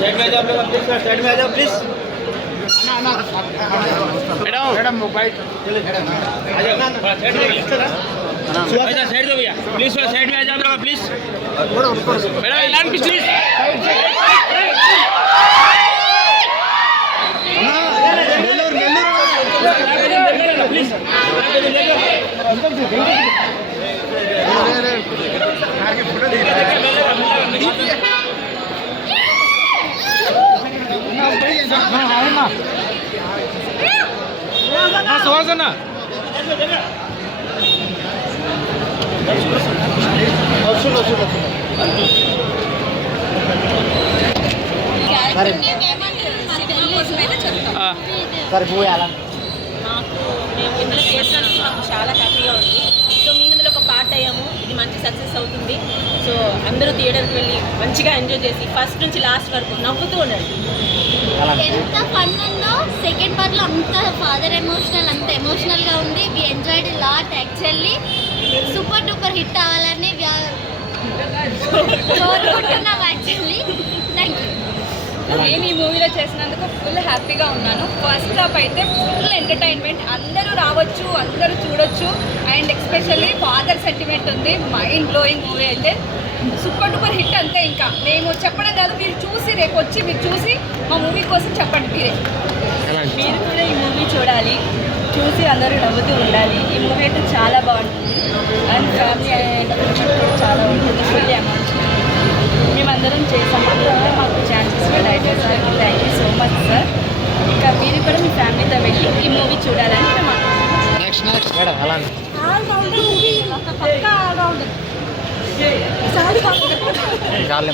Side में आ जाओ please, side में आ जाओ प्लीज। मैडम मोबाइल आ जाओ ना, साइड में भैया, साइड दो भैया प्लीज, साइड में आ जाओ प्लीज। मैडम लाइन प्लीज, సువాసన సరే పోయాలా నాకు మేము ఇందులో చేసినందుకు మాకు చాలా హ్యాపీగా ఉంది. సో మేము ఇందులో ఒక పార్ట్ అయ్యాము. ఇది మంచి సక్సెస్ అవుతుంది. సో అందరూ థియేటర్కి వెళ్ళి మంచిగా ఎంజాయ్ చేసి ఫస్ట్ నుంచి లాస్ట్ వరకు నవ్వుతూ ఉండండి. ఎంత ఫన్ ఉందో సెకండ్ పార్ట్ లో అంత ఫాదర్ ఎమోషనల్, అంత ఎమోషనల్ గా ఉంది. We enjoyed lot actually. Super duper hit అవ్వాలని కోరుకుంటున్నాం యాక్చువల్లీ. Thank you. నేను ఈ మూవీలో చేసినందుకు ఫుల్ హ్యాపీగా ఉన్నాను. ఫస్ట్ హాఫ్ అయితే ఫుల్ ఎంటర్టైన్మెంట్, అందరూ రావచ్చు, అందరూ చూడొచ్చు. అండ్ ఎస్పెషల్లీ ఫాదర్ సెంటిమెంట్ ఉంది. మైండ్ బ్లోయింగ్ మూవీ అయితే సూపర్ డూపర్ హిట్. అంతే, ఇంకా మేము చెప్పడం కాదు, మీరు చూసి రేపు వచ్చి మీరు చూసి మా మూవీ కోసం చెప్పండి మీరే. మీరు కూడా ఈ మూవీ చూడాలి, చూసి అందరూ నవ్వుతూ ఉండాలి. ఈ మూవీ అయితే చాలా బాగుంటుంది. అండ్ ఫ్యామిలీ ఎంటర్టైన్మెంట్ కూడా చాలా ఉంటుంది. ఫుల్ అమౌంట్ మేమందరం చేసాం. అందరూ మాకు chances director sir, thank you so much sir. ఇంకా మీరు కూడా మీ ఫ్యామిలీతో వెళ్ళి ఈ మూవీ చూడాలని మేము మేడం అలా పక్కా ఆల్రౌండర్. చాలే